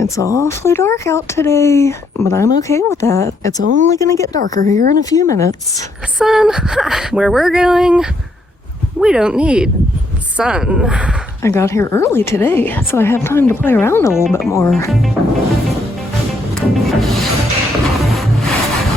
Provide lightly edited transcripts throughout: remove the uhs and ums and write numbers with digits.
It's awfully dark out today, but I'm okay with that. It's only gonna get darker here in a few minutes. Sun, where we're going, we don't need sun. I got here early today, so I have time to play around a little bit more.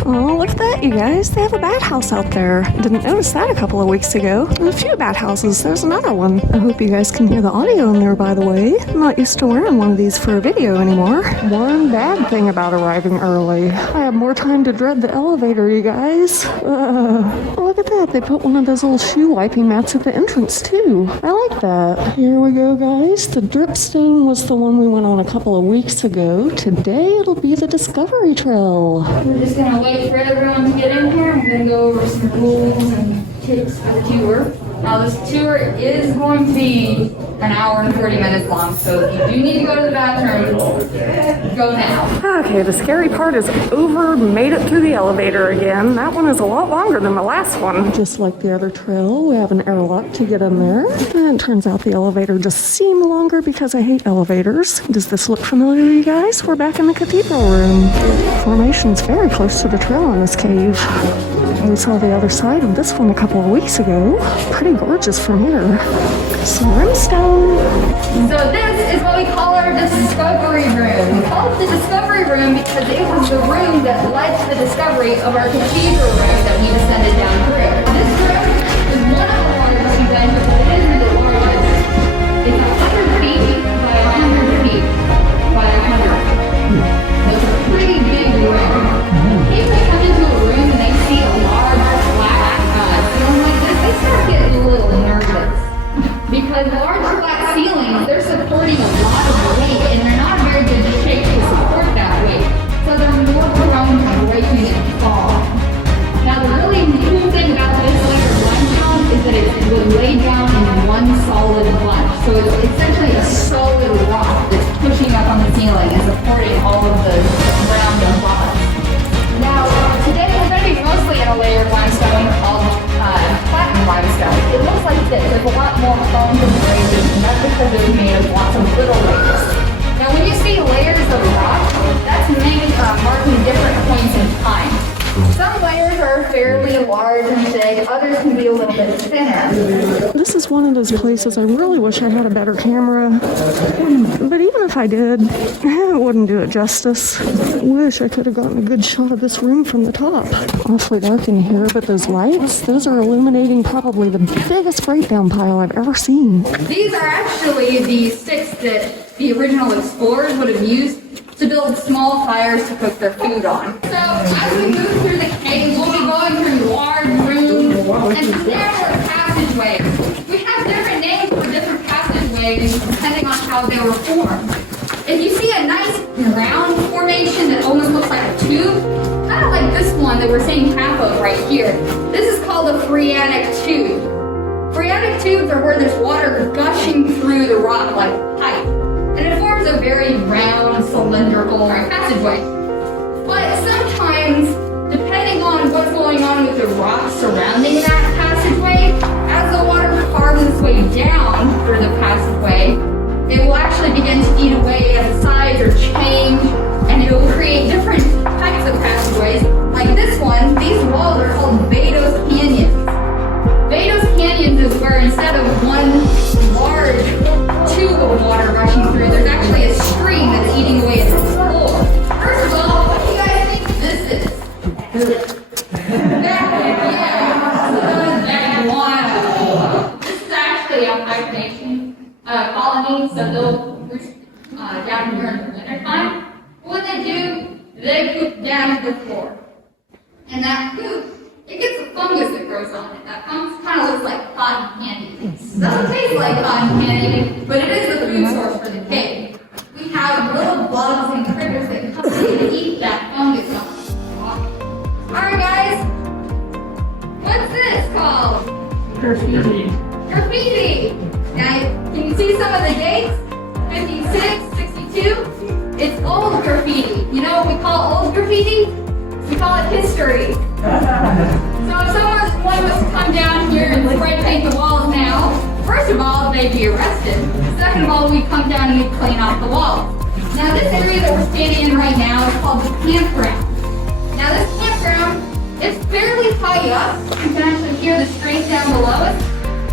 Oh, look at that, you guys. They have a bat house out there. Didn't notice that a couple of weeks ago. There's a few bat houses. There's another one. I hope you guys can hear the audio in there, by the way. I'm not used to wearing one of these for a video anymore. One bad thing about arriving early. I have more time to dread the elevator, you guys. Look at that. They put one of those little shoe wiping mats at the entrance, too. I like that. Here we go, guys. The dripstone was the one we went on a couple of weeks ago. Today, it'll be the Discovery Trail. We're just going to wait for everyone to get in here. I'm going to go over some rules and tips for the tour. Now this tour is going to be an hour and 40 minutes long, so if you do need to go to the bathroom, go now. Okay, the scary part is over. Made it through the elevator again. That one is a lot longer than the last one. Just like the other trail, we have an airlock to get in there. And it turns out the elevator just seemed longer because I hate elevators. Does this look familiar, you guys? We're back in the cathedral room. Formation's very close to the trail in this cave. We saw the other side of this one a couple of weeks ago. Pretty gorgeous from here. Some limestone. So this is what we call our discovery room. We call it the discovery room because it was the room that led to the discovery of our cathedral room that we descended down through. This room is one of the largest you've been to, but it isn't the largest. It's 100 feet by 100 feet by 100. So it's a pretty big room. People come into a room and they see a large flat ceiling like this, they start getting a little nervous. Because large flat ceilings, they're supporting a lot of weight and they're not in very good shape to support that weight. So they're more prone to breaking and fall. Now the really cool thing about this layer of limestone is that it was laid down in one solid block. So it's essentially a solid rock that's pushing up on the ceiling and supporting all of the ground above. Now today we're going to be mostly in a layer of limestone called platinum limestone. It looks like this. There's a lot more bones and layers, and that's because it was made of lots of little layers. Now when you see layers of rock, that's made marking different points in time. Some layers are fairly large and thick, others can be a little bit thinner. This is one of those places I really wish I had a better camera. But even if I did, it wouldn't do it justice. Wish I could have gotten a good shot of this room from the top. Awfully dark in here, but those lights, those are illuminating probably the biggest breakdown pile I've ever seen. These are actually the sticks that the original explorers would have used to build small fires to cook their food on. So as we move through the cave, we'll be going through large rooms and narrow passageways. We have different names for different passageways depending on how they were formed. If you see a nice round formation that almost looks like a tube, kind of like this one that we're seeing half of right here, this is called a Threatic Tube. Threatic tubes are where there's water gushing through the rock like pipe. And it forms a very round, cylindrical passageway. But sometimes, depending on what's going on with the rock surrounding that passageway, as the water carves its way down through the passageway, it will actually begin to eat away at the sides or change, and it will create different types of passageways. Like this one, these walls are called Vados Canyons. Vados Canyons is where instead of one large tube of water rushing through, there's actually a stream that's eating away at the floor. First of all, what do you guys think this is? This is actually a hibernation colony, so they'll down here in the wintertime. What they do, they poop down to the floor. And that poop, it gets a fungus that grows on it. That fungus kind of looks like cotton candy. It doesn't taste like cotton candy, but it is the food source for the cave. We have little bugs and critters that come in and eat that fungus on us. Alright guys, what's this called? Graffiti. Graffiti. Now, can you see some of the dates? 56, 62? It's old graffiti. You know what we call old graffiti? We call it history. So if someone was to come down here and spray paint the walls now, first of all, they'd be arrested. Second of all, we'd come down and we'd clean off the walls. Now this area that we're standing in right now is called the campground. Now this campground, it's fairly high up. You can actually hear the stream down below us.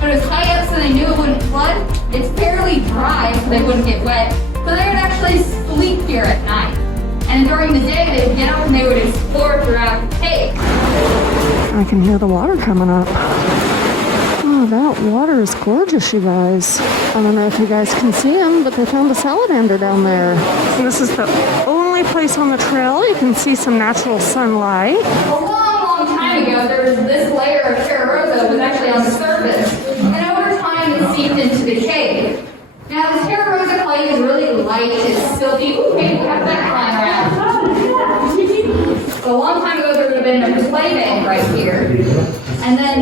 But it was high up so they knew it wouldn't flood. It's fairly dry so they wouldn't get wet. So they would actually sleep here at night. And during the day they would get up and they would explore throughout the cave. I can hear the water coming up. Oh, that water is gorgeous, you guys. I don't know if you guys can see them, but they found a salamander down there. This is the only place on the trail you can see some natural sunlight. A long time ago, there was this layer of terra rosa that was actually on the surface. And over time, it seeped into the cave. Now, this terra rosa clay is really light, it's silty. Ooh, hey, have that flying around. So a long time ago, there would have been a clay bank right here. And then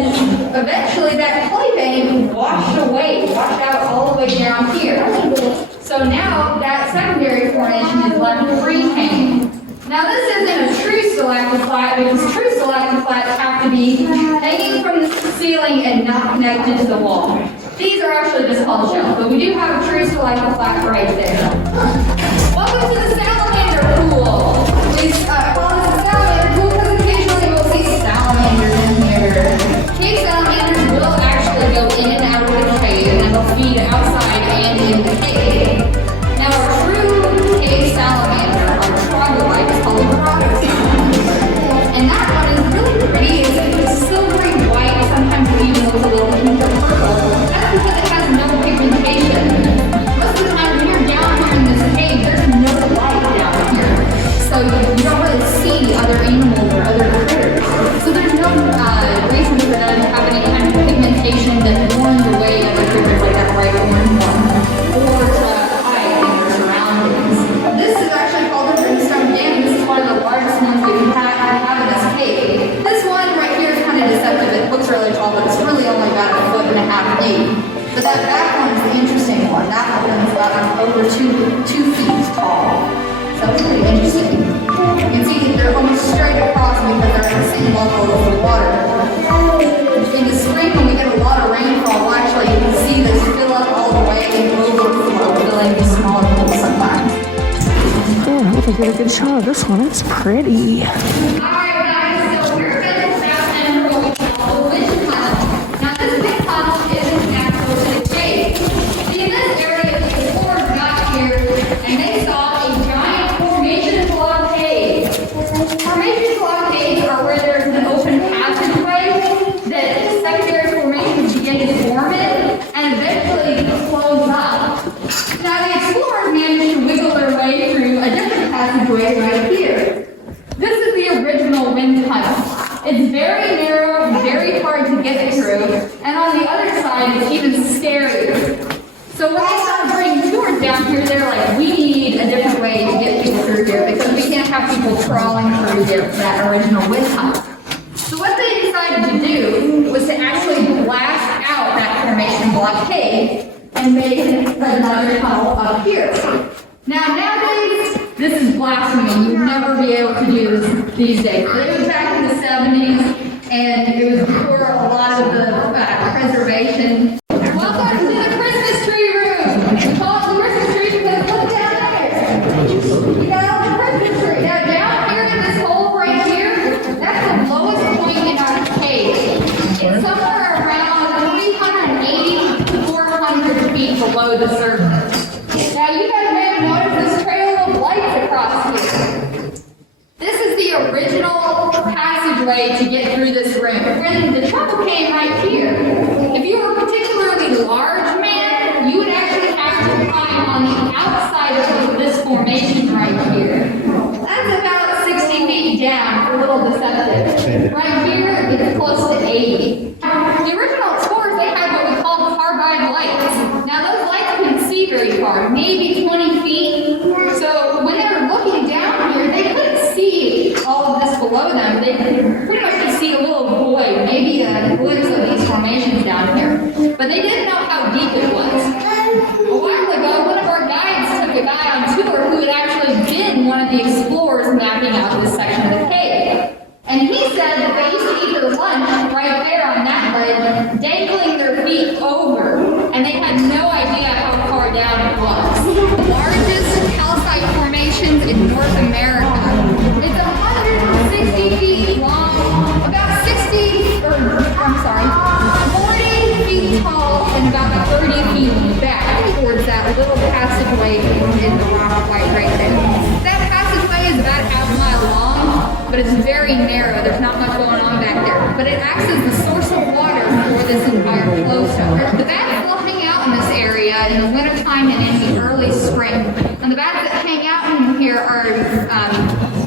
eventually that clay bank washed out all the way down here. So now that secondary formation is left free hanging. Now this isn't a true stalactite because true stalactites have to be hanging from the ceiling and not connected to the wall. These are actually just called shells, but we do have a true stalactite right there. Welcome to the salamander pool. We call this a salamander pool because occasionally we'll see salamanders in here. Cave salamanders will actually go in and out of the cave and they'll feed outside and in the cave. Now a true cave salamander, or troglodyte, is called a protosalamander. And that one is really pretty. It's silvery white, sometimes even looks a little pink or purple. That's because it has no pigmentation. Most of the time when you're down here in this cave, there's no light down here. So you don't really see the other animals or other critters. So there's no reason for them to have any kind of pigmentation that warns away other critters like that bright orange one, or to hide in their surroundings. This is actually called the Limestone Dam. This is one of the largest ones we have in this cave. This one right here is kind of deceptive. It looks really tall, but it's really only about 1.5 feet. But that back one is the interesting one. That one is about over 2 feet tall. So it's pretty interesting. You can see that they're almost straight across because they're at the same level as the water. In the spring, when we get a lot of rainfall, actually you can see this fill up all the way and overflow, filling these smaller pools sometimes. Oh, I hope I get a good shot of this one. It's pretty. Alright guys, so we're going to start in what we call the wind tunnel. Now this wind tunnel isn't natural to the cave. See, in this area, the explorers got here and they saw a giant formation blockade. Formation blockades are where there's an open passageway that secondary formations begin to form in and eventually close up. Now the explorers managed to wiggle their way through a different passageway right here. This is the original wind tunnel. It's very narrow, very hard to get through, and on the other side it's even scarier. So when they started bringing tours down here, they're like, we need a different way to get people through here because we can't have people crawling through that original wind tunnel. So what they decided to do was to actually blast out that formation blockade and make another tunnel up here. Now nowadays, this is blasphemy. You'd never be able to do this these days. It was back in the 70s, and it was before a lot of the preservation. Welcome to the Christmas tree room. We call it the Christmas tree because look down there. We got all the Christmas tree. Now down here in this hole right here, that's the lowest point in our cave. It's somewhere around 380 to 400 feet below the surface. Now you guys may have noticed this trail of lights across here. This is the original passageway to get through this room. When the trouble came right here, if you were a particularly large man, you would actually have to climb on the outside of this formation right here. That's about 60 feet down, a little deceptive. Right here, it's close to 80. The original explorers, they had what we call carbide lights. Now those lights couldn't see very far, maybe 20 feet. So when they were looking down here, they couldn't see all of this below them. They pretty much could see a little void, maybe a glimpse of these formations down here. But they didn't know how deep it was. A while ago, one of our guides took a guy on tour who had actually been one of the explorers mapping out this section of the cave. And he said that they used to eat their lunch right there on that ledge, dangling their feet over, and they had no idea how far down it was. The largest calcite in the rock right there. That passageway is about half a mile long, but it's very narrow. There's not much going on back there. But it acts as the source of water for this entire flow zone. The bats will hang out in this area in the wintertime and in the early spring. And the bats that hang out in here are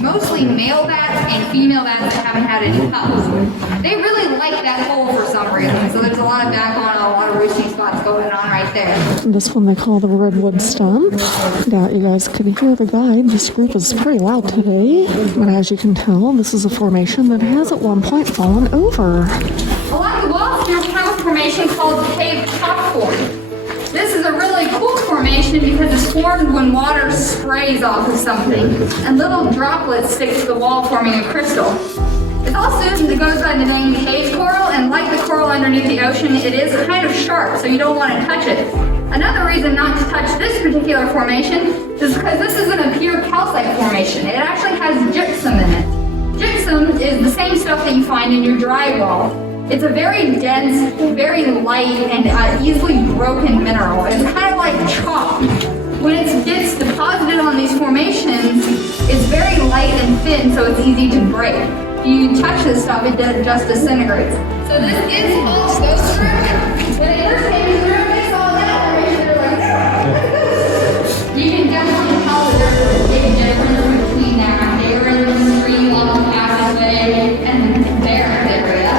mostly male bats and female bats that haven't had any pups. They really like that hole for some reason. So there's a lot of bat going on, a lot of roosting spots going on right there. This one they call the redwood stump. Doubt you guys can hear the guide. This group is pretty loud today. But as you can tell, this is a formation that has at one point fallen over. Along the wall, there's a formation called the cave top form. This is a really cool formation because it's formed when water sprays off of something and little droplets stick to the wall forming a crystal. It's also, it goes by the name cave coral, and like the coral underneath the ocean, it is kind of sharp, so you don't want to touch it. Another reason not to touch this particular formation is because this isn't a pure calcite formation. It actually has gypsum in it. Gypsum is the same stuff that you find in your drywall. It's a very dense, very light, and easily broken mineral. It's kind of like chalk. When it gets deposited on these formations, it's very light and thin, so it's easy to break. You touch this stuff, it just disintegrates. So this is called ghost room. When it first came to the room, they saw that formation. They're like, oh, look at this. You can definitely tell that there's a big difference between that narrow stream-level passageway and their area.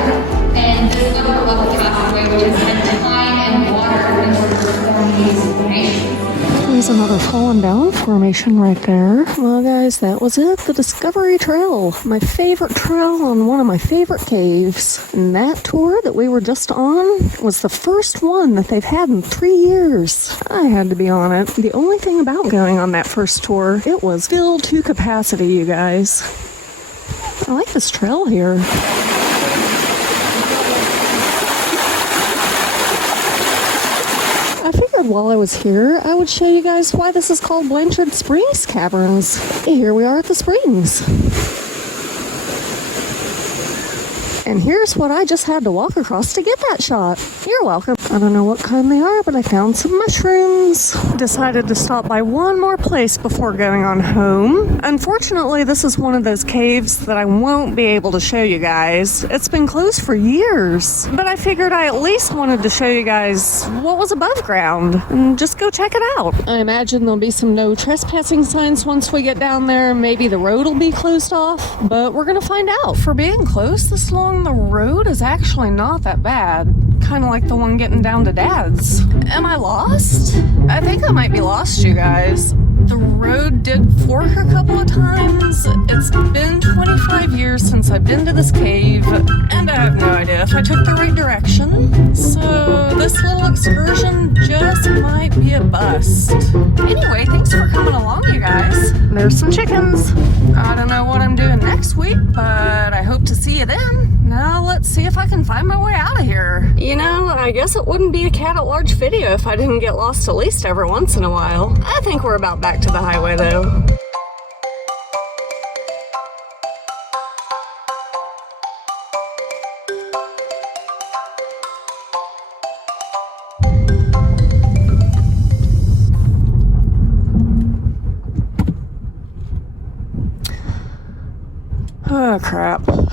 And this upper level passageway, which is in time and water in order to form these formations. There's another fallen down formation right there. Well guys, that was it. The Discovery Trail. My favorite trail on one of my favorite caves. And that tour that we were just on was the first one that they've had in 3 years. I had to be on it. The only thing about going on that first tour, it was filled to capacity, you guys. I like this trail here. While I was here, I would show you guys why this is called Blanchard Springs Caverns. Here we are at the springs. And here's what I just had to walk across to get that shot. You're welcome. I don't know what kind they are, but I found some mushrooms. Decided to stop by one more place before going on home. Unfortunately, this is one of those caves that I won't be able to show you guys. It's been closed for years. But I figured I at least wanted to show you guys what was above ground and just go check it out. I imagine there'll be some no trespassing signs once we get down there. Maybe the road will be closed off, but we're gonna find out. For being close this long, the road is actually not that bad. Kind of like the one getting down to Dad's. Am I lost? I think I might be lost, you guys. The road did fork a couple of times. It's been 25 years since I've been to this cave, and I have no idea if I took the right direction. So this little excursion just might be a bust. Anyway, thanks for coming along, you guys. There's some chickens. I don't know what I'm doing next week, but I hope to see you then. Now let's see if I can find my way out of here. You know, I guess it wouldn't be a cat at large video if I didn't get lost at least every once in a while. I think we're about back to the highway though. Oh crap.